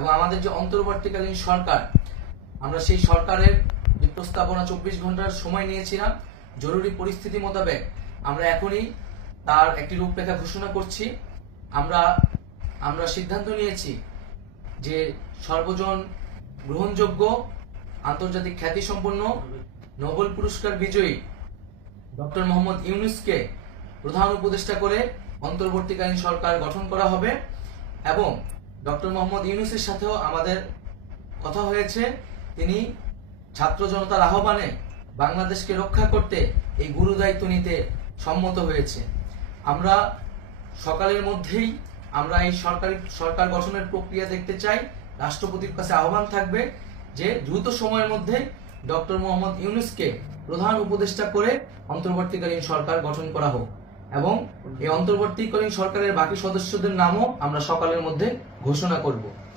এবং আমাদের যে অন্তর্বর্তীকালীন সরকার, আমরা সেই সরকারের যে প্রস্তাবনা 24 ঘন্টার সময় নিয়েছিলাম, জরুরি পরিস্থিতি মোতাবেক আমরা এখনই তার একটি রূপরেখা ঘোষণা করছি। আমরা সিদ্ধান্ত নিয়েছি যে সর্বজন গ্রহণযোগ্য আন্তর্জাতিক খ্যাতিসম্পন্ন নোবেল পুরস্কার বিজয়ী ডক্টর মোহাম্মদ ইউনূসকে প্রধান উপদেষ্টা করে অন্তর্বর্তীকালীন সরকার গঠন করা হবে এবং ডক্টর মোহাম্মদ ইউনূসের সাথেও আমাদের কথা হয়েছে। তিনি ছাত্র জনতার আহ্বানে বাংলাদেশকে রক্ষা করতে এই গুরু দায়িত্ব নিতে সম্মত হয়েছে। আমরা সকালের মধ্যেই আমরা এই সরকার গঠনের প্রক্রিয়া দেখতে চাই। রাষ্ট্রপতির কাছে আহ্বান থাকবে যে দ্রুত সময়ের মধ্যে ডক্টর মোহাম্মদ ইউনূসকে প্রধান উপদেষ্টা করে অন্তর্বর্তীকালীন সরকার গঠন করা হোক এবং এই অন্তর্বর্তীকালীন সরকারের বাকি সদস্যদের নামও আমরা সকালের মধ্যে ঘোষণা করব।